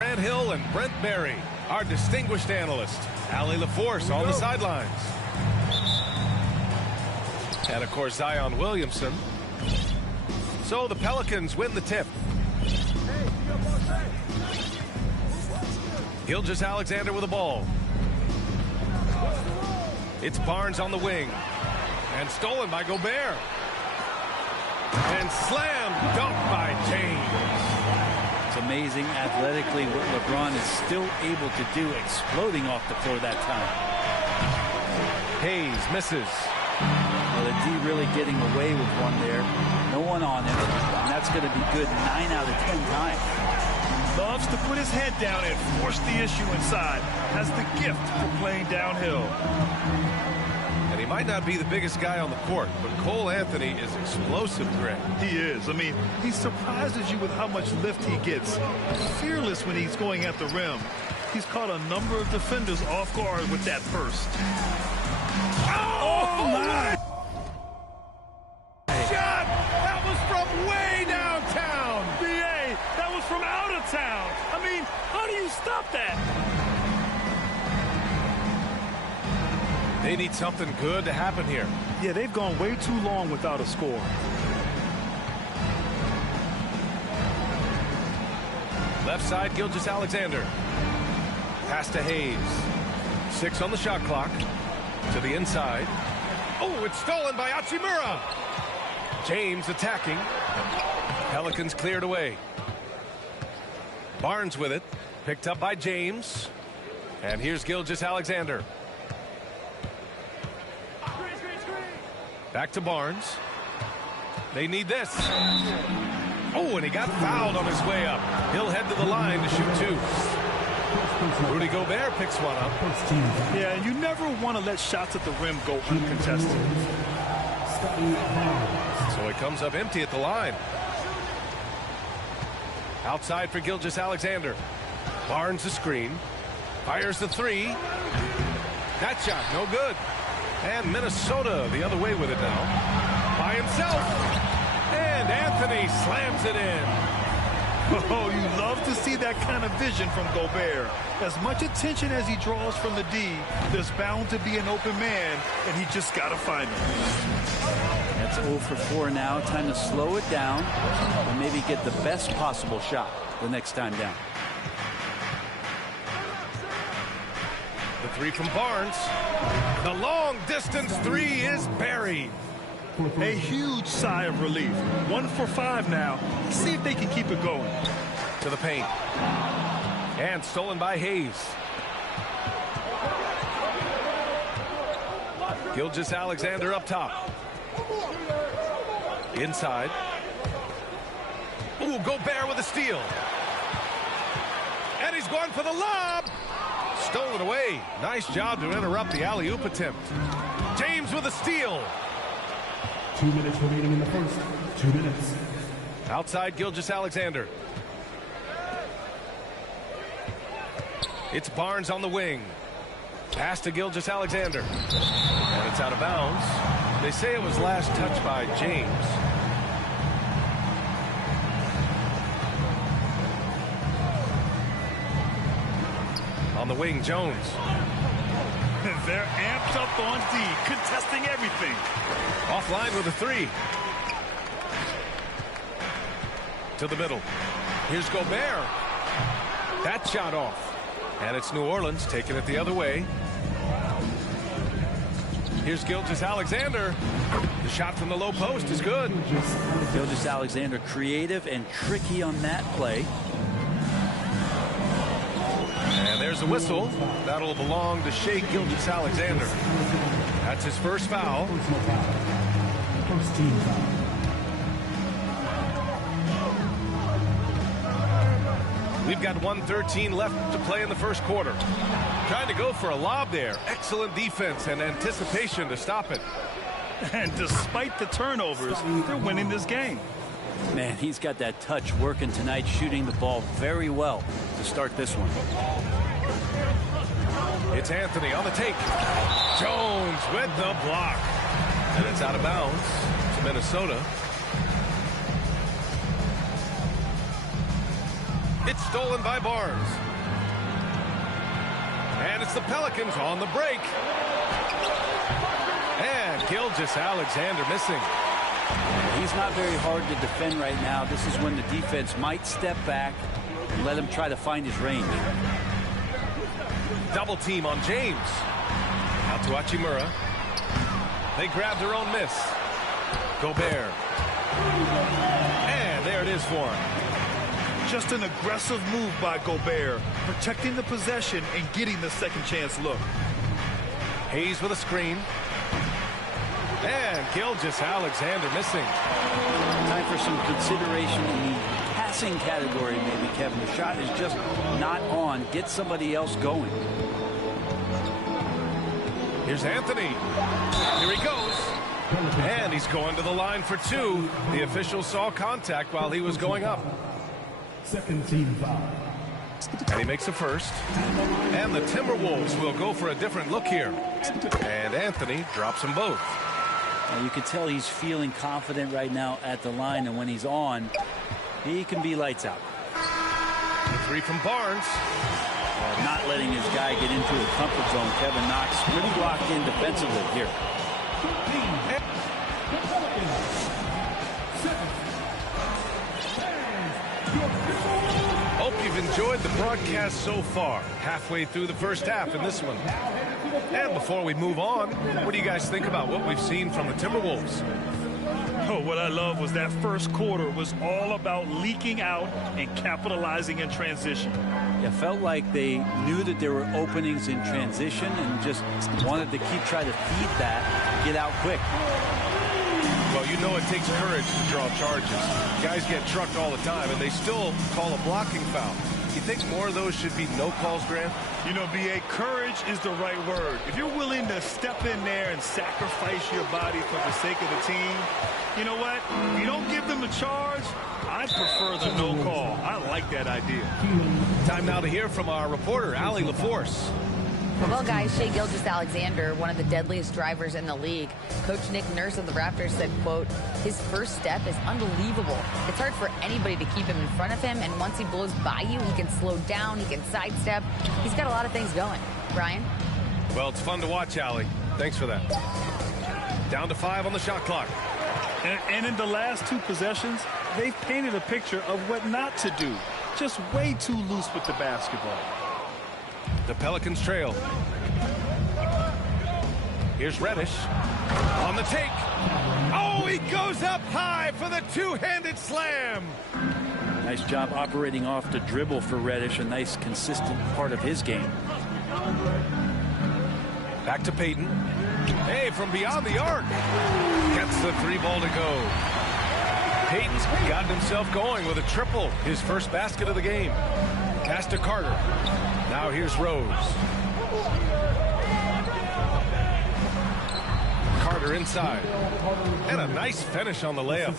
Grant Hill and Brent Barry, our distinguished analyst. Allie LaForce on the sidelines. And, of course, Zion Williamson. So the Pelicans win the tip. Gilgeous-Alexander with the ball. It's Barnes on the wing. And stolen by Gobert. And slam dunk by James. It's amazing athletically what LeBron is still able to do, exploding off the floor that time. Hayes misses. Well, the D really getting away with one there. No one on him, and that's going to be good 9 out of 10 times. Loves to put his head down and force the issue inside. Has the gift for playing downhill. And he might not be the biggest guy on the court, but Cole Anthony is explosive, Greg. He is. I mean, he surprises you with how much lift he gets. Fearless when he's going at the rim. He's caught a number of defenders off guard with that burst. Oh my! Shot! That was from way downtown! B.A., that was from out of town. I mean, how do you stop that? They need something good to happen here. Yeah, they've gone way too long without a score. Left side, Gilgeous-Alexander. Pass to Hayes. 6 on the shot clock. To the inside. Oh, it's stolen by Hachimura. James attacking. Pelicans cleared away. Barnes with it. Picked up by James. And here's Gilgeous-Alexander. Back to Barnes. They need this. Oh, and he got fouled on his way up. He'll head to the line to shoot 2. Rudy Gobert picks one up. Yeah, and you never want to let shots at the rim go uncontested. So he comes up empty at the line. Outside for Gilgeous-Alexander. Barnes the screen. Fires the 3. That shot, no good. And Minnesota the other way with it now. By himself. And Anthony slams it in. Oh, you love to see that kind of vision from Gobert. As much attention as he draws from the D, there's bound to be an open man, and he just got to find him. That's 0 for 4 now. Time to slow it down and maybe get the best possible shot the next time down. The 3 from Barnes. The long distance 3 is buried. A huge sigh of relief. 1 for 5 now. Let's see if they can keep it going. To the paint. And stolen by Hayes. Gilgeous-Alexander up top. Inside. Ooh, Gobert with a steal. And he's going for the lob. Stolen away. Nice job to interrupt the alley-oop attempt. James with a steal. 2 minutes remaining in the first. 2 minutes. Outside Gilgeous-Alexander. It's Barnes on the wing. Pass to Gilgeous-Alexander. And it's out of bounds. They say it was last touched by James. On the wing, Jones. They're amped up on D, contesting everything. Offline with a 3. To the middle. Here's Gobert. That shot off. And it's New Orleans taking it the other way. Here's Gilgeous-Alexander. The shot from the low post is good. Gilgeous-Alexander creative and tricky on that play. And there's a whistle. That'll belong to Shai Gilgeous-Alexander. That's his first foul. Personal foul. First team foul. We've got 1:13 left to play in the first quarter. Trying to go for a lob there. Excellent defense and anticipation to stop it. And despite the turnovers, they're winning this game. Man, he's got that touch working tonight, shooting the ball very well to start this one. It's Anthony on the take. Jones with the block. And it's out of bounds to Minnesota. It's stolen by Barnes. And it's the Pelicans on the break. And Gilgeous-Alexander missing. He's not very hard to defend right now. This is when the defense might step back and let him try to find his range. Double team on James. Out to Hachimura. They grab their own miss. Gobert. And there it is for him. Just an aggressive move by Gobert, protecting the possession and getting the second chance look. Hayes with a screen. And Gilgeous-Alexander missing. Time for some consideration in the passing category, maybe, Kevin. The shot is just not on. Get somebody else going. Here's Anthony. Here he goes. And he's going to the line for two. The official saw contact while he was going up. Second team foul. And he makes the first. And the Timberwolves will go for a different look here. And Anthony drops them both. You can tell he's feeling confident right now at the line, and when he's on, he can be lights out. The three from Barnes. Not letting his guy get into a comfort zone. Kevin Knox pretty locked in defensively here. Hope you've enjoyed the broadcast so far. Halfway through the first half in this one. And before we move on, what do you guys think about what we've seen from the Timberwolves? Oh, what I love was that first quarter was all about leaking out and capitalizing in transition. It felt like they knew that there were openings in transition and just wanted to keep trying to feed that, get out quick. Well, you know it takes courage to draw charges. Guys get trucked all the time, and they still call a blocking foul. You think more of those should be no calls, Grant? You know, B.A., courage is the right word. If you're willing to step in there and sacrifice your body for the sake of the team, you know what? If you don't give them the charge, I prefer the no call. I like that idea. Time now to hear from our reporter, Allie LaForce. Well, guys, Shai Gilgeous-Alexander, one of the deadliest drivers in the league. Coach Nick Nurse of the Raptors said, quote, his first step is unbelievable. It's hard for anybody to keep him in front of him, and once he blows by you, he can slow down, he can sidestep. He's got a lot of things going. Brian? Well, it's fun to watch, Allie. Thanks for that. Down to 5 on the shot clock. And in the last two possessions, they've painted a picture of what not to do. Just way too loose with the basketball. The Pelicans trail. Here's Reddish on the take. Oh, he goes up high for the two-handed slam. Nice job operating off the dribble for Reddish, a nice consistent part of his game. Back to Payton. Hey, from beyond the arc. Gets the three ball to go. Payton's gotten himself going with a triple, his first basket of the game. Pass to Carter. Now here's Rose. Carter inside. And a nice finish on the layup.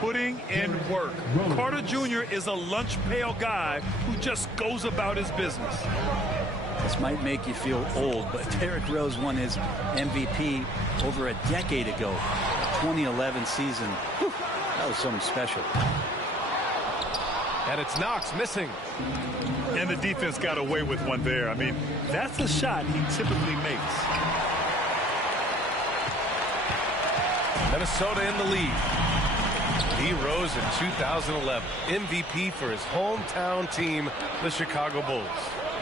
Putting in work. Carter Jr. is a lunch pail guy who just goes about his business. This might make you feel old, but Derrick Rose won his MVP over a decade ago. 2011 season. Whew, that was something special. And it's Knox missing. And the defense got away with one there. I mean, that's a shot he typically makes. Minnesota in the lead. He rose in 2011. MVP for his hometown team, the Chicago Bulls.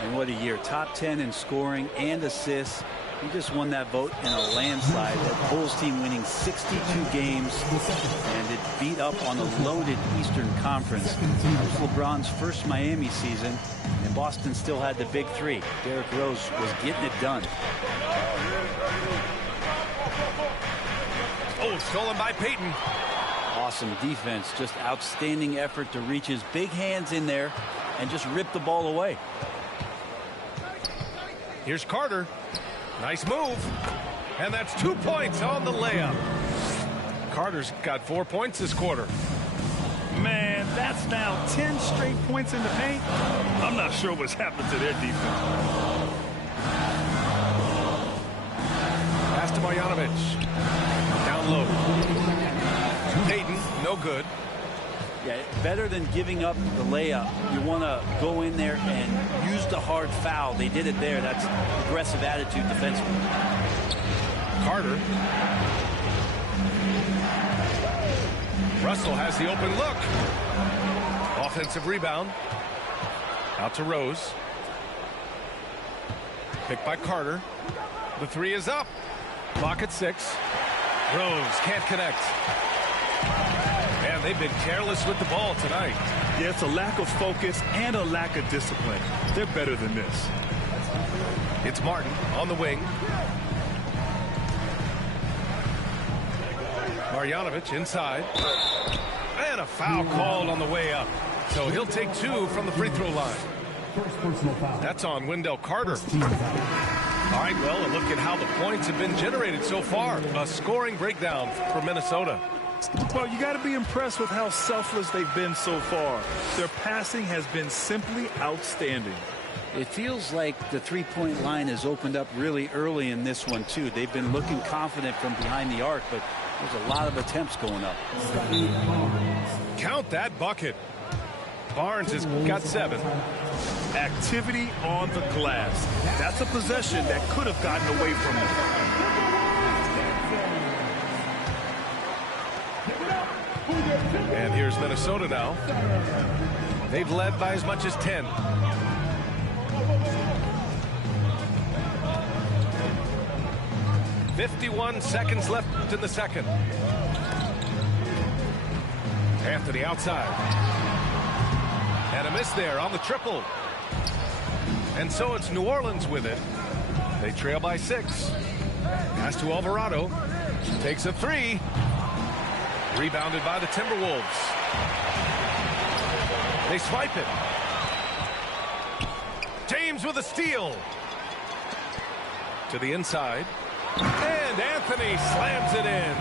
And what a year. Top 10 in scoring and assists. He just won that vote in a landslide. That Bulls team winning 62 games, and it beat up on a loaded Eastern Conference. That was LeBron's first Miami season, and Boston still had the big three. Derrick Rose was getting it done. Oh, stolen by Payton. Awesome defense. Just outstanding effort to reach his big hands in there and just rip the ball away. Here's Carter. Nice move. And that's 2 points on the layup. Carter's got 4 points this quarter. Man, that's now 10 straight points in the paint. I'm not sure what's happened to their defense. Pass to Marjanovic. Down low. Payton, no good. Yeah, better than giving up the layup. You want to go in there and use the hard foul. They did it there. That's aggressive attitude defensively. Carter. Russell has the open look. Offensive rebound. Out to Rose. Picked by Carter. The three is up. Clock at 6. Rose can't connect. Man, they've been careless with the ball tonight. Yeah, it's a lack of focus and a lack of discipline. They're better than this. It's Martin on the wing. Marjanovic inside. And a foul called on the way up. So he'll take 2 from the free throw line. First personal foul. That's on Wendell Carter. All right, well, a look at how the points have been generated so far. A scoring breakdown for Minnesota. Well, you got to be impressed with how selfless they've been so far. Their passing has been simply outstanding. It feels like the three-point line has opened up really early in this one, too. They've been looking confident from behind the arc, but there's a lot of attempts going up. Count that bucket. Barnes has got 7. Activity on the glass. That's a possession that could have gotten away from them. And here's Minnesota now. They've led by as much as 10. "51 seconds left in the second." Anthony outside. And a miss there on the triple. And so it's New Orleans with it. They trail by 6. Pass to Alvarado. Takes a 3. Rebounded by the Timberwolves. They swipe it. James with a steal. To the inside. And Anthony slams it in.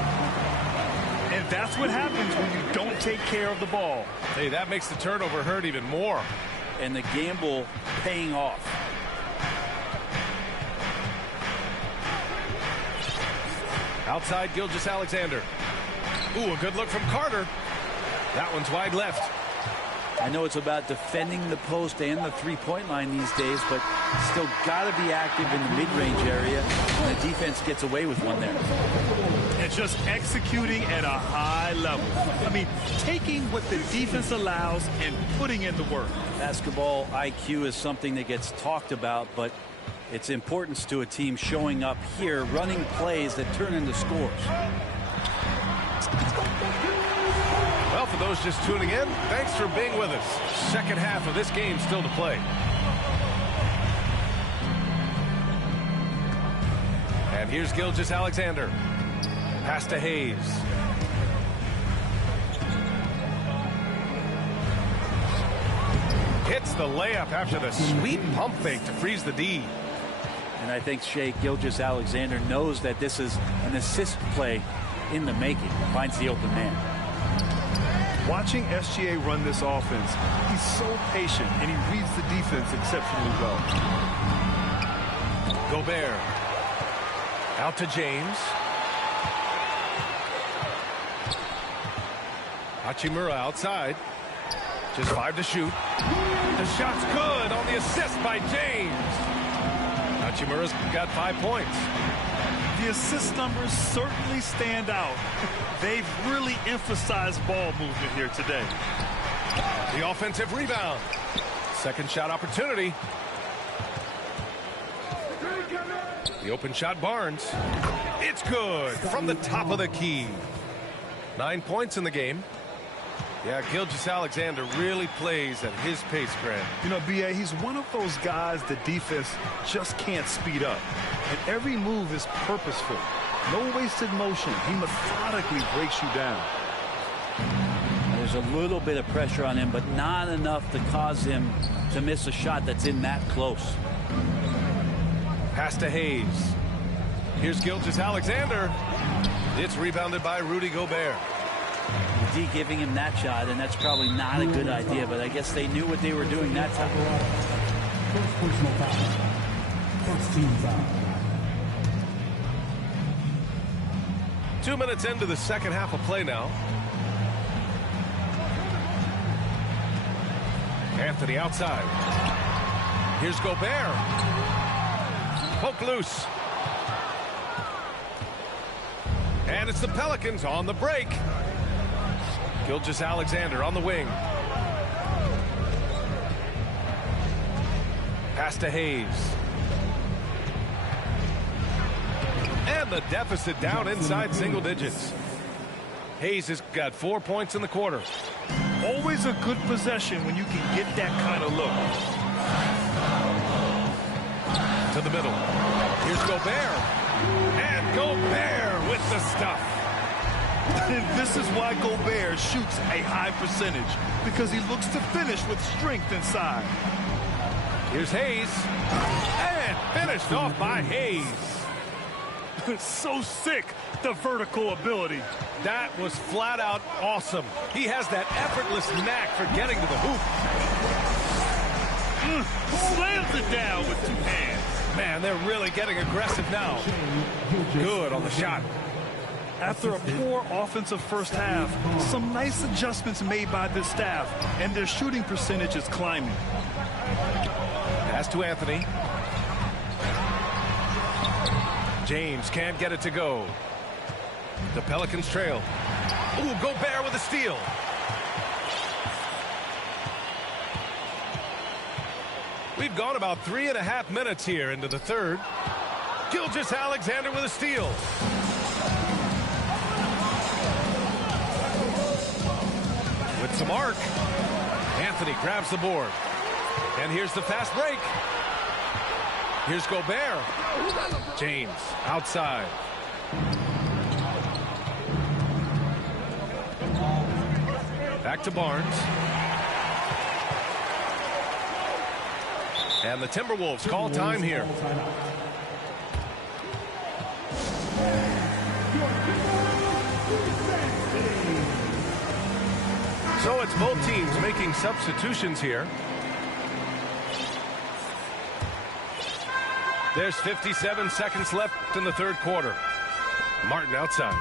And that's what happens when you don't take care of the ball. Hey, that makes the turnover hurt even more. And the gamble paying off. Outside Gilgeous-Alexander. Ooh, a good look from Carter. That one's wide left. I know it's about defending the post and the three-point line these days, but still got to be active in the mid-range area. And the defense gets away with one there. And just executing at a high level. I mean, taking what the defense allows and putting in the work. Basketball IQ is something that gets talked about, but its importance to a team showing up here, running plays that turn into scores. Well, for those just tuning in, thanks for being with us. Second half of this game still to play. And here's Gilgeous-Alexander. Pass to Hayes. Hits the layup after the sweet pump fake to freeze the D. And I think Shai Gilgeous-Alexander knows that this is an assist play in the making. Finds the open man. Watching SGA run this offense, he's so patient and he reads the defense exceptionally well. Gobert. Out to James. Hachimura outside. Just 5 to shoot. The shot's good on the assist by James. Hachimura's got 5 points. The assist numbers certainly stand out. They've really emphasized ball movement here today. The offensive rebound. Second shot opportunity. The open shot, Barnes. It's good from the top of the key. 9 points in the game. Yeah, Gilgeous-Alexander really plays at his pace, Grant. You know, B.A., he's one of those guys the defense just can't speed up. And every move is purposeful. No wasted motion. He methodically breaks you down. There's a little bit of pressure on him, but not enough to cause him to miss a shot that's in that close. Pass to Hayes. Here's Gilgeous-Alexander. It's rebounded by Rudy Gobert. D giving him that shot, and that's probably not a good idea, but I guess they knew what they were doing that time. First personal foul. First team foul. 2 minutes into the second half of play now. Anthony outside. Here's Gobert. Poke loose. And it's the Pelicans on the break. Gilgeous-Alexander on the wing. Pass to Hayes. And the deficit down inside single digits. Hayes has got 4 points in the quarter. Always a good possession when you can get that kind of look. To the middle. Here's Gobert. And Gobert with the stuff. And this is why Gobert shoots a high percentage, because he looks to finish with strength inside. Here's Hayes. And finished off by Hayes. It's so sick, the vertical ability. That was flat out awesome. He has that effortless knack for getting to the hoop. Slams it down with two hands. Man, they're really getting aggressive now. Good on the shot. After a poor offensive first half, some nice adjustments made by this staff, and their shooting percentage is climbing. Pass to Anthony. James can't get it to go. The Pelicans trail. Ooh, Gobert with a steal. We've gone about 3.5 minutes here into the third. Gilgeous-Alexander with a steal. With some arc. Anthony grabs the board. And here's the fast break. Here's Gobert. James outside. Back to Barnes. And the Timberwolves call time here. So it's both teams making substitutions here. There's 57 seconds left in the third quarter. Martin outside.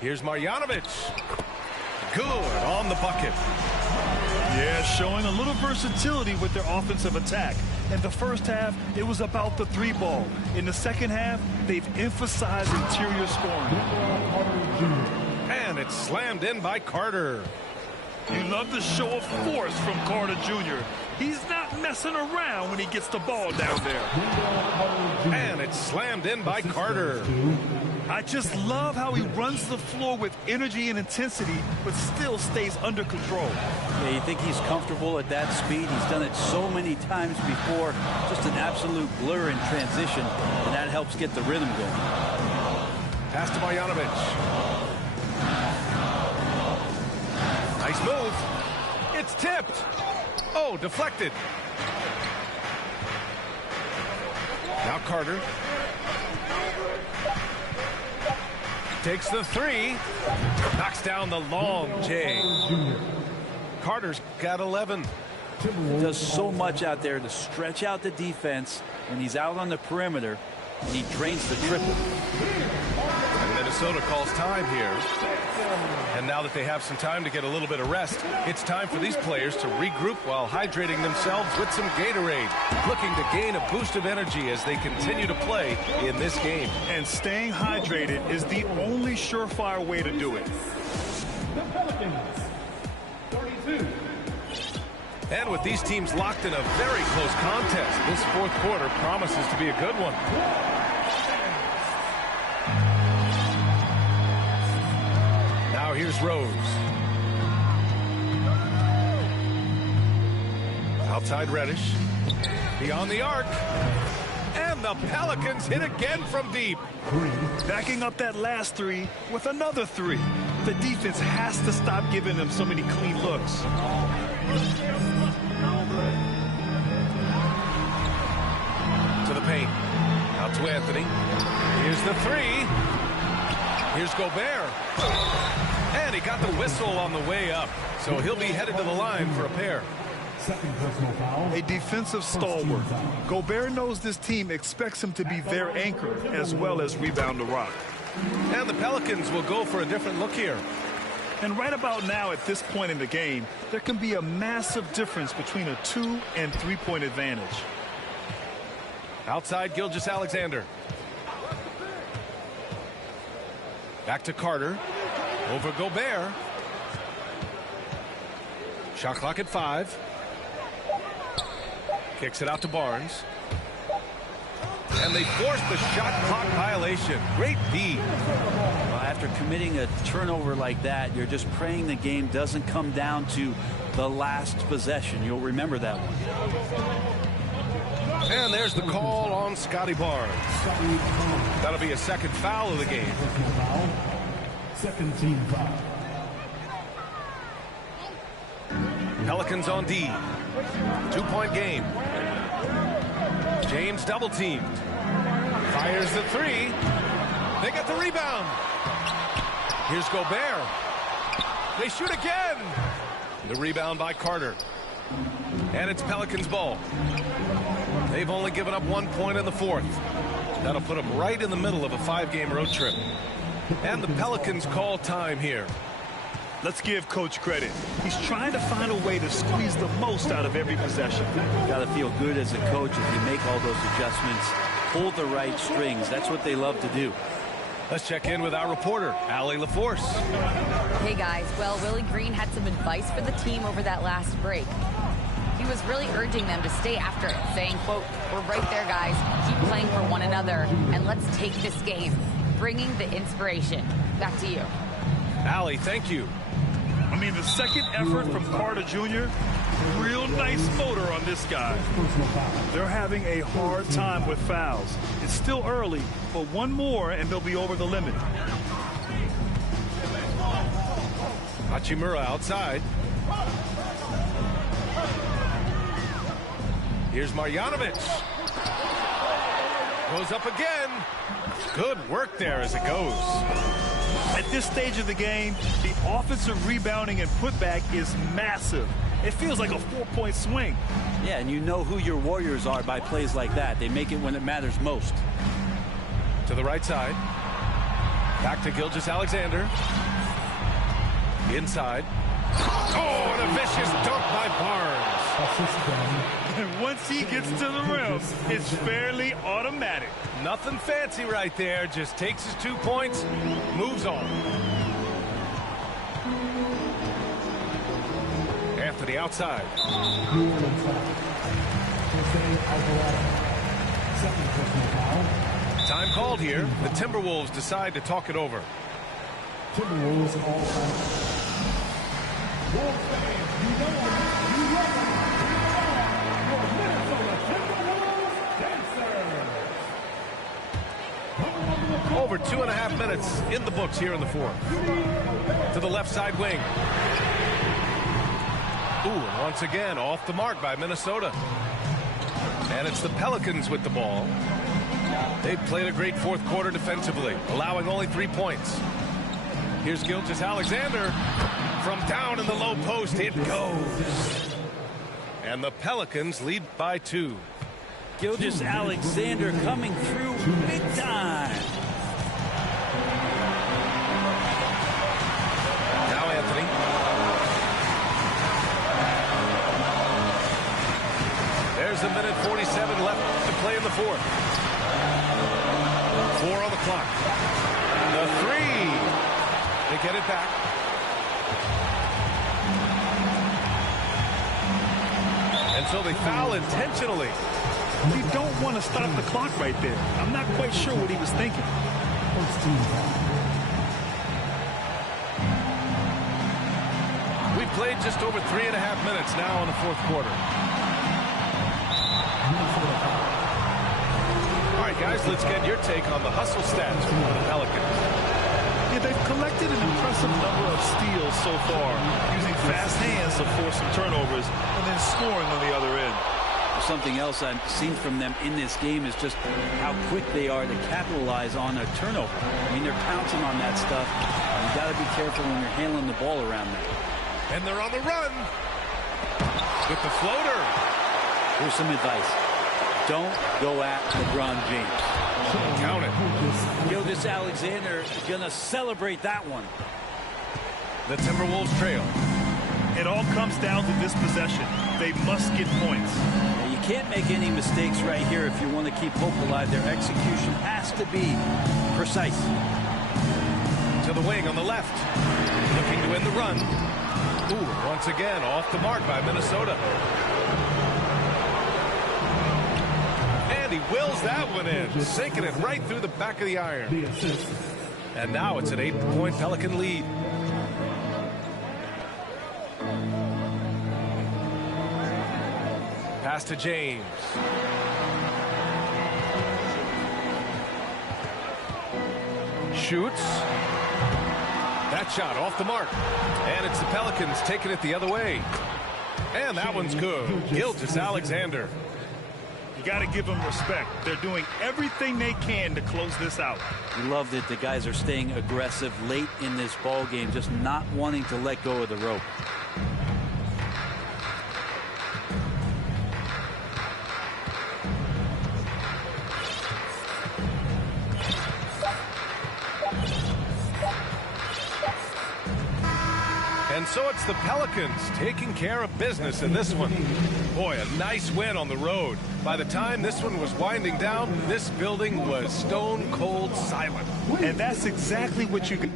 Here's Marjanovic. Good on the bucket. Yeah, showing a little versatility with their offensive attack. In the first half, it was about the three ball. In the second half, they've emphasized interior scoring. And it's slammed in by Carter. You love the show of force from Carter Jr. He's not messing around when he gets the ball down there. And it's slammed in by Carter. I just love how he runs the floor with energy and intensity, but still stays under control. Yeah, you think he's comfortable at that speed? He's done it so many times before. Just an absolute blur in transition, and that helps get the rhythm going. Pass to Marjanovic. Nice move. It's tipped. Oh, deflected. Now Carter. Takes the three. Knocks down the long J. Carter's got 11. Does so much out there to stretch out the defense when he's out on the perimeter, and he drains the triple. And Minnesota calls time here. And now that they have some time to get a little bit of rest, it's time for these players to regroup while hydrating themselves with some Gatorade, looking to gain a boost of energy as they continue to play in this game. And staying hydrated is the only surefire way to do it. The Pelicans, 32. And with these teams locked in a very close contest, this fourth quarter promises to be a good one. Now here's Rose. Outside Reddish. Beyond the arc. And the Pelicans hit again from deep. Backing up that last three with another three. The defense has to stop giving them so many clean looks. To the paint. Out to Anthony. Here's the three. Here's Gobert. And he got the whistle on the way up. So he'll be headed to the line for a pair. Second personal foul. A defensive stalwart. Gobert knows this team expects him to be their anchor as well as rebound the rock. And the Pelicans will go for a different look here. And right about now at this point in the game, there can be a massive difference between a 2- and 3-point advantage. Outside Gilgeous-Alexander. Back to Carter. Over Gobert. Shot clock at 5. Kicks it out to Barnes. And they force the shot clock violation. Great D. Well, after committing a turnover like that, you're just praying the game doesn't come down to the last possession. You'll remember that one. And there's the call on Scotty Barnes. That'll be a second foul of the game. Personal foul. Second team foul. Pelicans on D. 2-point game. James double teamed. Fires the three. They get the rebound. Here's Gobert. They shoot again. The rebound by Carter. And it's Pelicans ball. They've only given up 1 point in the fourth. That'll put them right in the middle of a 5-game road trip. And the Pelicans call time here. Let's give Coach credit. He's trying to find a way to squeeze the most out of every possession. You got to feel good as a coach if you make all those adjustments, pull the right strings. That's what they love to do. Let's check in with our reporter, Allie LaForce. Hey guys, well, Willie Green had some advice for the team over that last break. He was really urging them to stay after it, saying, quote, "We're right there, guys. Keep playing for one another, and let's take this game." Bringing the inspiration. Back to you. Allie, thank you. I mean, the second effort from Carter Jr., real nice motor on this guy. Personal foul. They're having a hard time with fouls. It's still early, but one more and they'll be over the limit. Hachimura outside. Here's Marjanovic. Goes up again. Good work there as it goes. At this stage of the game, the offensive rebounding and putback is massive. It feels like a 4-point swing. Yeah, and you know who your Warriors are by plays like that. They make it when it matters most. To the right side. Back to Gilgeous-Alexander. Inside. Oh, and a vicious dunk by Barnes. Assist done. And once he gets to the rim, it's fairly automatic. Nothing fancy right there. Just takes his 2 points, moves on. Anthony outside. New Orleans foul. Jose Alvarado. Second personal foul. Time called here. The Timberwolves decide to talk it over. Timberwolves all time. Wolves fans, you know you love it. Your Minnesota Timberwolves dancers. Over 2.5 minutes in the books here in the fourth. To the left side wing. Ooh, and once again, off the mark by Minnesota. And it's the Pelicans with the ball. They've played a great fourth quarter defensively, allowing only 3 points. Here's Gilgeous-Alexander. From down in the low post, it goes. And the Pelicans lead by 2. Gilgeous-Alexander coming through big time. Now Anthony. There's a minute 47 left to play in the fourth. 4 on the clock. The three. They get it back. And so they foul intentionally. You don't want to stop the clock right there. I'm not quite sure what he was thinking. First team foul. We've played just over 3.5 minutes now in the fourth quarter. All right, guys, let's get your take on the hustle stats for the Pelicans. Yeah, they've collected an impressive number of steals so far, using fast hands to force some turnovers and then scoring on the other end. Something else I've seen from them in this game is just how quick they are to capitalize on a turnover. I mean, they're pouncing on that stuff. You got to be careful when you're handling the ball around them. And they're on the run with the floater. Here's some advice. Don't go at LeBron James. Count it. Gilgeous-Alexander gonna celebrate that one. The Timberwolves trail. It all comes down to this possession. They must get points. Now, you can't make any mistakes right here if you want to keep hope alive. Their execution has to be precise. To the wing on the left. Looking to end the run. Ooh, once again, off the mark by Minnesota. And he wills that one in, sinking it right through the back of the iron. The assist. And now it's an 8-point Pelican lead. Pass to James. Shoots. That shot off the mark. And it's the Pelicans taking it the other way. And that one's good. Gilgeous-Alexander. You got to give them respect. They're doing everything they can to close this out. You love that the guys are staying aggressive late in this ball game, just not wanting to let go of the rope. And so it's the Pelicans taking care of business in this one. Boy, a nice win on the road. By the time this one was winding down, this building was stone cold silent. And that's exactly what you can...